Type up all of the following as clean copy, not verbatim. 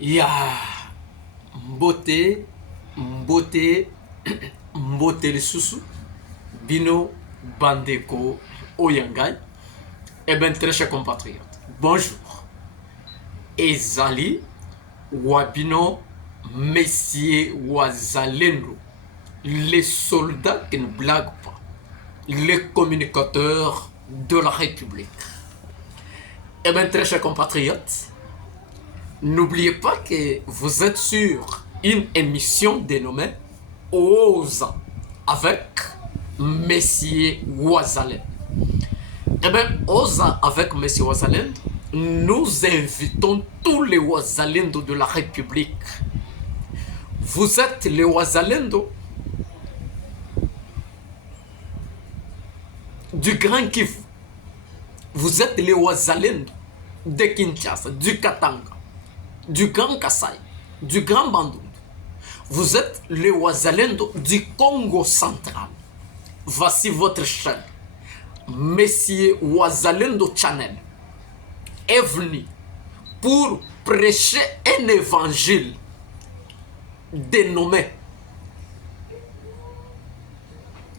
Ya mbote mbote mbote lisusu bino bandeko oyangai. Eh bien, très chers compatriotes, bonjour. Ezali wabino messieurs wazalendo, les soldats qui ne blaguent pas, les communicateurs de la République. Eh bien, très chers compatriotes, n'oubliez pas que vous êtes sur une émission dénommée Oza avec Messier Ouazalem. Eh bien, Oza avec Messier Ouazalem, nous invitons tous les Ouazalendo de la République. Vous êtes les Ouazalendo du Grand Kivu. Vous êtes les Ouazalendo de Kinshasa, du Katanga, du Grand Kassai, du Grand Bandundu. Vous êtes les Ouazalendo du Congo central. Voici votre chaîne. Messieurs Ouazalendo Channel est venu pour prêcher un évangile dénommé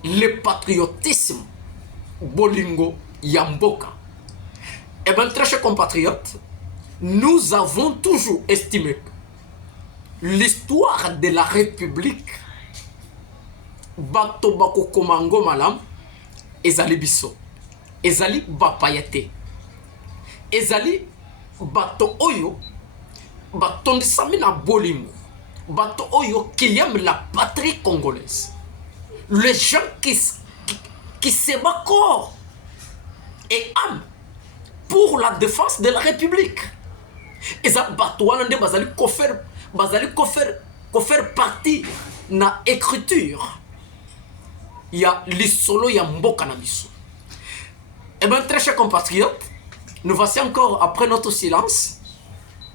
le patriotisme Bolingo Yamboka. Eh bien, très chers compatriotes, nous avons toujours estimé que l'histoire de la République bato bako komango malam ezali biso, ezali bapayate, ezali bato oyo batondisami na bolingo, bato oyo qui aiment la patrie congolaise, les gens qui se battent corps et âme pour la défense de la République. Eza bato wana nde bazali kofaire partie na écriture ya lisolo ya mboka na biso. Eh bien, très chers compatriotes, nous voici encore après notre silence.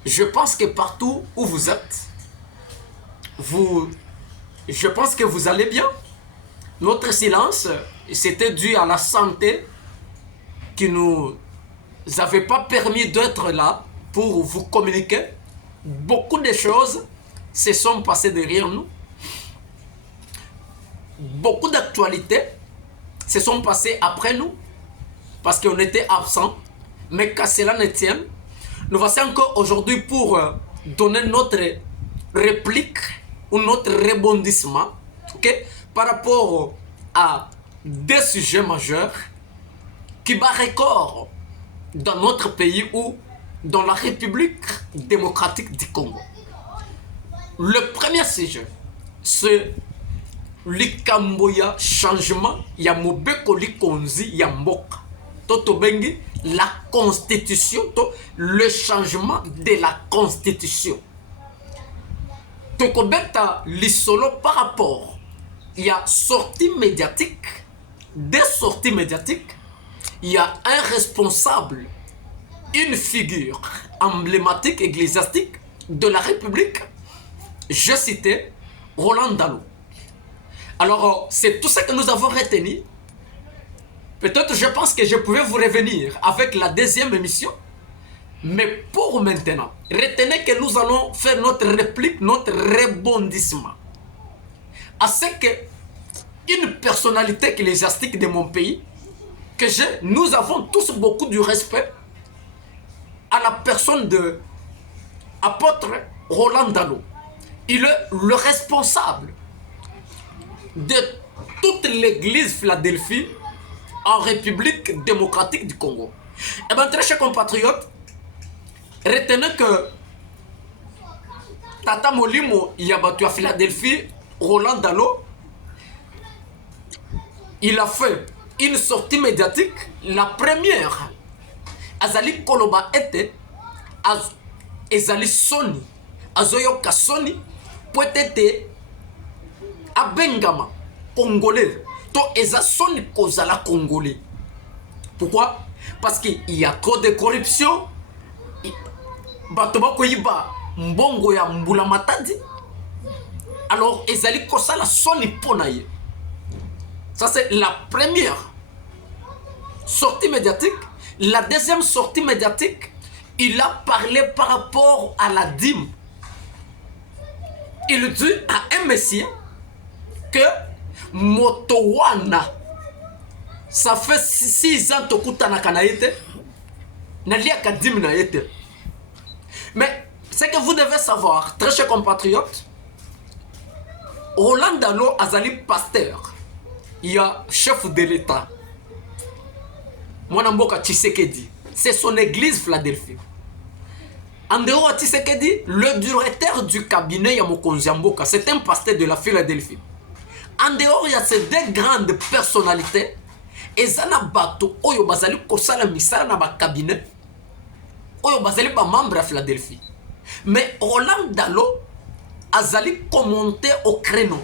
Je pense que partout où vous êtes, je pense que vous allez bien. Notre silence, c'était dû à la santé qui nous avait pas permis d'être là pour vous communiquer. Beaucoup de choses se sont passées derrière nous. Beaucoup d'actualités se sont passées après nous parce qu'on était absents. Mais qu'à cela ne tienne, nous voici encore aujourd'hui pour donner notre réplique ou notre rebondissement, okay, par rapport à des sujets majeurs qui battent record dans notre pays ou dans la République démocratique du Congo. Le premier sujet, c'est likamboya changement ya mobeko likonzi ya mboka. Toto bengi la constitution, le changement de la constitution. Tokobeta lisolo par rapport, il y a sortie médiatique, des sorties médiatiques, il y a un responsable, une figure emblématique ecclésiastique de la République, je citais Roland Dalo. Alors, c'est tout ce que nous avons retenu. Peut-être, je pense que je pouvais vous revenir avec la deuxième émission. Mais pour maintenant, retenez que nous allons faire notre réplique, notre rebondissement. À ce que une personnalité ecclésiastique de mon pays, que nous avons tous beaucoup de respect à la personne de apôtre Roland Dalo. Il est le responsable de toute l'église Philadelphie en République démocratique du Congo. Eh bien, très chers compatriotes, retenez que Tata Molimo Yabatu à Philadelphie, Roland Dalo, il a fait une sortie médiatique, la première. Azali Koloba était Azali Sony, Azoyoka Sony, peut-être à Bengama, Congolais. To eza Sony Kozala Congolais. Pourquoi? Parce qu'il y a trop de corruption. Batoba Koyiba, Mbongo ya Mbula Matadi. Alors, ezali Kosala Sony Ponaye. Ça, c'est la première sortie médiatique. La deuxième sortie médiatique, il a parlé par rapport à la dîme il dit à un monsieur que Motowana, ça fait 6 ans que tu as. Mais ce que vous devez savoir, très chers compatriotes, Roland Dalo Azali pasteur, il y a chef de l'État. Mwanamboka Tshisekedi, c'est son église Philadelphie. En dehors de Tshisekedi, le directeur du cabinet Yamokonzi Mboka, c'est un pasteur de la Philadelphie. En dehors, il y a ces deux grandes personnalités. Et Zana Bato, Oyo Bazali Kosala Misala na ba cabinet. Oyo Bazali ba membre à Philadelphie. Mais Roland Dalo Azali commenté au créneau.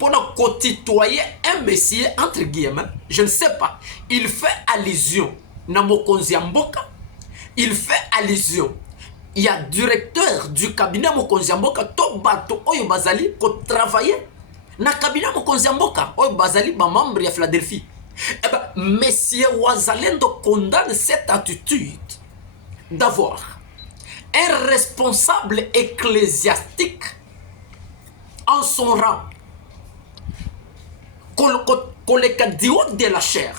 Pour côtoyer un monsieur, entre guillemets, je ne sais pas. Il fait allusion na Mokonzi Mboka. Il fait allusion. Il y a directeur du cabinet Mokonzi Mboka, to bato Oyo Bazali ko travailler. Na cabinet Mokonzi Mboka, Oyo Bazali ba membre à Philadelphie. Eh ben, monsieur Wazalendo condamne cette attitude d'avoir un responsable ecclésiastique en son rang. Koleka diwo de la chair.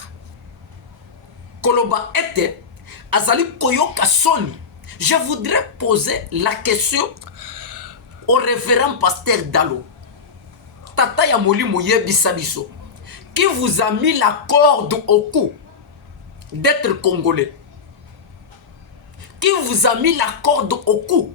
Koloba était Azali Koyoka Soni. Je voudrais poser la question au révérend pasteur Dalo. Tata Yamoli Mouye Bissabiso. Qui vous a mis la corde au cou d'être congolais? Qui vous a mis la corde au cou?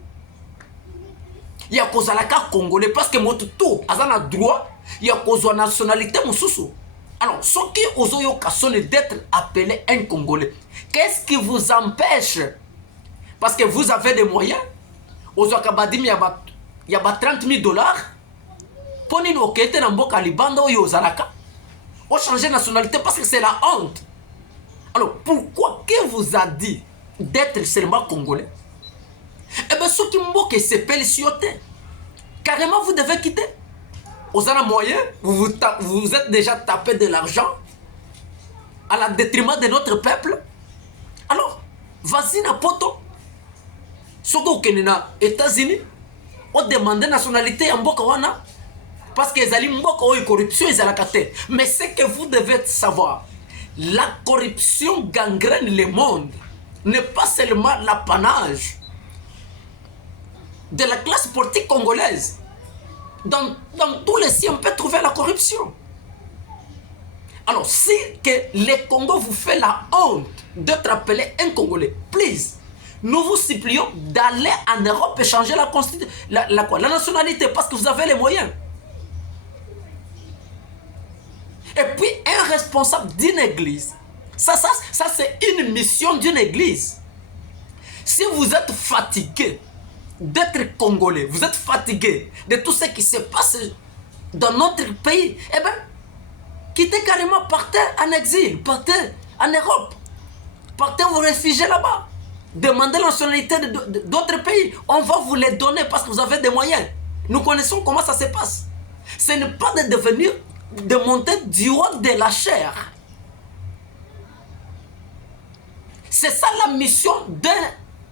Il y a cause à la carte congolais parce que mon tout a droit, il y a cause à la nationalité moussou. Alors, ce qui ozoyo kasone d'être appelé un Congolais, qu'est-ce qui vous empêche? Parce que vous avez des moyens. Ozokabadim il y a 30 000 dollars. Pour nous, ok, t'es dans Boka Libanda ou Yozalaka. On change de nationalité parce que c'est la honte. Alors, pourquoi qui vous a dit d'être seulement Congolais? Eh bien, ceux qui m'ont que c'est Pelsioté. Carrément, vous devez quitter. Vous avez un moyen, vous êtes déjà tapé de l'argent à la détriment de notre peuple. Alors, vas-y, na poto. Surtout que les États-Unis ont demandé nationalité à Mbokawana parce qu'ils allaient Mboka corruption, ils allaient. Mais ce que vous devez savoir, la corruption gangrène le monde, n'est pas seulement l'apanage de la classe politique congolaise. Dans tous les siens, on peut trouver la corruption. Alors, si que le Congo vous fait la honte d'être appelé un Congolais, please, nous vous supplions d'aller en Europe et changer la constitution, la nationalité, parce que vous avez les moyens. Et puis, un responsable d'une église, ça c'est une mission d'une église. Si vous êtes fatigué d'être Congolais, vous êtes fatigué de tout ce qui se passe dans notre pays, eh bien, quittez carrément, partez en exil, partez en Europe, partez vous réfugier là-bas, demandez la nationalité d'autres pays, on va vous les donner parce que vous avez des moyens. Nous connaissons comment ça se passe. Ce n'est pas de devenir, de monter du haut de la chair. C'est ça la mission d'un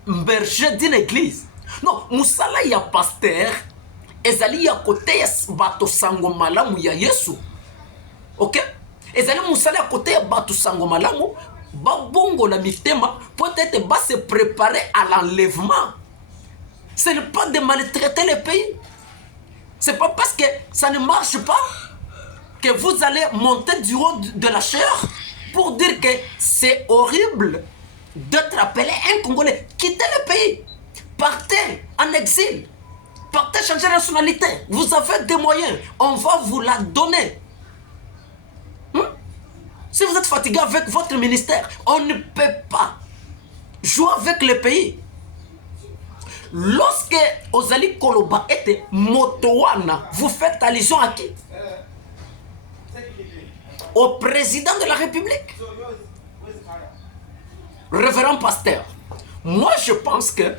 berger d'une église. Non, Moussala ya pasteur, ezali ya côté bato sango malamu ya Yesu. Ok? Ezali Moussala ya côté bato sango malamu, babongo la mitema, peut-être va se préparer à l'enlèvement. Ce n'est pas de maltraiter les pays. C'est pas parce que ça ne marche pas que vous allez monter du haut de la chair pour dire que c'est horrible d'être appelé un Congolais. Quittez le pays. Partez en exil. Partez changer de nationalité. Vous avez des moyens. On va vous la donner. Si vous êtes fatigué avec votre ministère, on ne peut pas jouer avec le pays. Lorsque Ozali Koloba était Motowana, vous faites allusion à qui? Au président de la République. Révérend pasteur. Moi, je pense que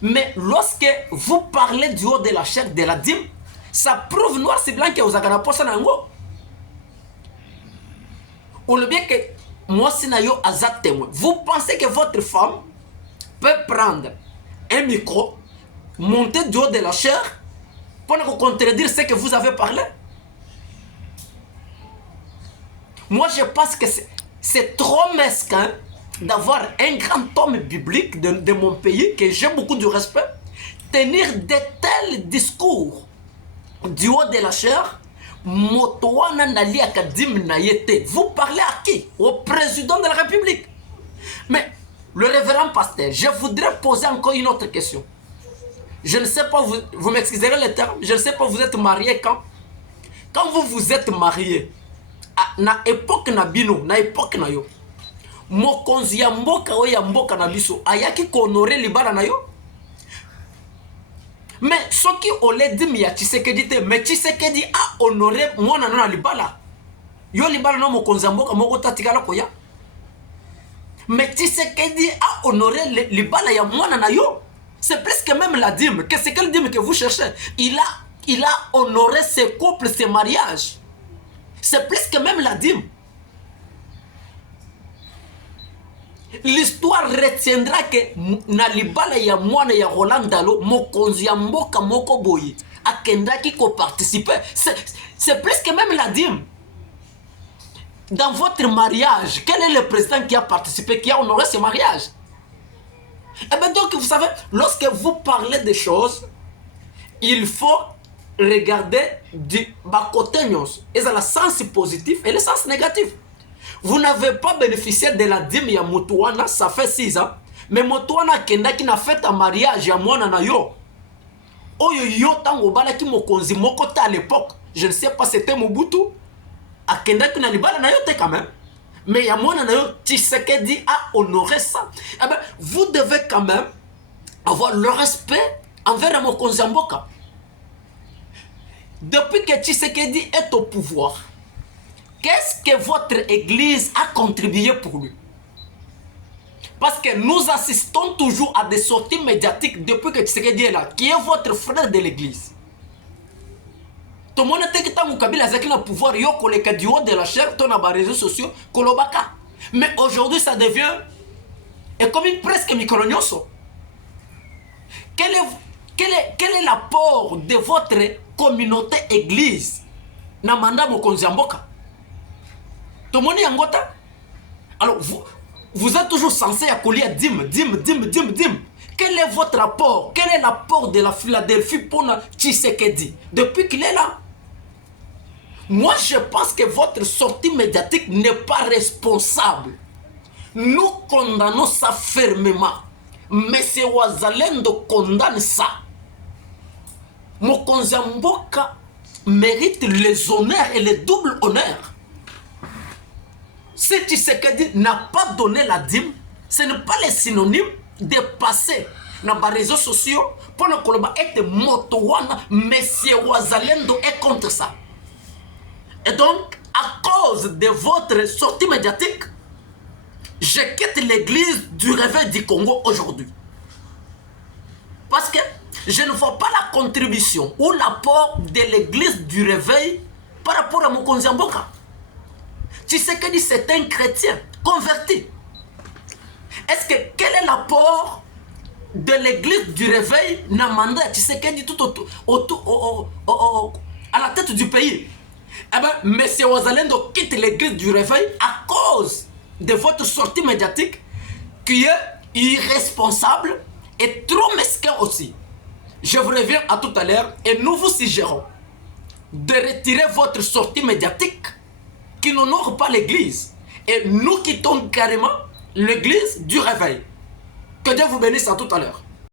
mais lorsque vous parlez du haut de la chair de la dîme, ça prouve noir c'est blanc que vous avez posa nango. Ou le bien que moi si nayo azat témoin. Vous pensez que votre femme peut prendre un micro, monter du haut de la chair pour nous contredire ce que vous avez parlé. Moi, je pense que c'est trop mesquin d'avoir un grand homme biblique de mon pays, que j'ai beaucoup de respect, tenir de tels discours du haut de la chair. Vous parlez à qui? Au président de la République. Mais le révérend pasteur, je voudrais poser encore une autre question. Je ne sais pas, vous m'excuserez le terme, je ne sais pas, vous êtes marié quand? Quand vous vous êtes marié, na époque na bino, na époque na yo, mokonzi ya mboka o ya mboka na biso, ayaki ko honorer libala na yo? Mais ce qui olé dit mi ya Tshisekedi te, mais Tshisekedi a honoré mwana na libala. Yo libala na mokonzi ya mboka moko tatikala koya. Mais Tshisekedi a honoré libala ya mwana na yo. C'est presque même la dîme. Qu'est-ce que le dîme que vous cherchez? Il a honoré ses couples, ses mariages. C'est presque même la dîme. L'histoire retiendra que na libala ya mwana ya Roland Dalo, mokonzi ya mboka moko boyi, akendaki ko participer. C'est presque même la dîme. Dans votre mariage, quel est le président qui a participé, qui a honoré ce mariage? Eh bien donc, vous savez, lorsque vous parlez des choses, il faut regarder du côté et dans le sens positif et le sens négatif. Vous n'avez pas bénéficié de la dîme ya Moutouana, ça fait 6 ans, mais Moutouana kenda qui n'a fait un mariage ya mwana na yo. Oyo yo tango bala ki mokonzi moko ta à l'époque, je ne sais pas c'était Mobutu, a kenda qui na libala na yo te quand même. Mais ya mwana na yo, Tshisekedi a honoré ça. Eh ben, vous devez quand même avoir le respect envers mokonzi mboka. Depuis que Tshisekedi est au pouvoir, qu'est-ce que votre église a contribué pour lui? Parce que nous assistons toujours à des sorties médiatiques depuis que Tshisekedi est là, qui est votre frère de l'église. Tout le monde était que tant Kabila a le pouvoir, il y a du haut de la chair, ton a les réseaux sociaux, kolobaka. Mais aujourd'hui, ça devient comme une presque micronioso. Quel est l'apport de votre communauté église na manda mokonzi mboka? Tout le monde est en gota. Alors, vous êtes toujours censé accoler dîme. Quel est votre apport? Quel est l'apport de la Philadelphie pour Tshisekedi depuis qu'il est là? Moi, je pense que votre sortie médiatique n'est pas responsable. Nous condamnons ça fermement. Mais c'est Wazalendo condamne ça. Mokonzi mboka mérite les honneurs et les doubles honneurs. Si Tshisekedi n'a pas donné la dîme, ce n'est pas le synonyme de passer dans les réseaux sociaux pour ne pas être motowana, mais Wazalendo est contre ça. Et donc, à cause de votre sortie médiatique, je quitte l'église du réveil du Congo aujourd'hui. Parce que je ne vois pas la contribution ou l'apport de l'église du réveil par rapport à Mokonzi mboka. Tshisekedi, c'est un chrétien converti. Quel est l'apport de l'église du réveil n'a mandat Tshisekedi tout à la tête du pays? Eh bien, M. Wazalendo quitte l'église du réveil à cause de votre sortie médiatique qui est irresponsable et trop mesquin aussi. Je vous reviens à tout à l'heure et nous vous suggérons de retirer votre sortie médiatique qui n'honore pas l'église. Et nous quittons carrément l'église du réveil. Que Dieu vous bénisse à tout à l'heure.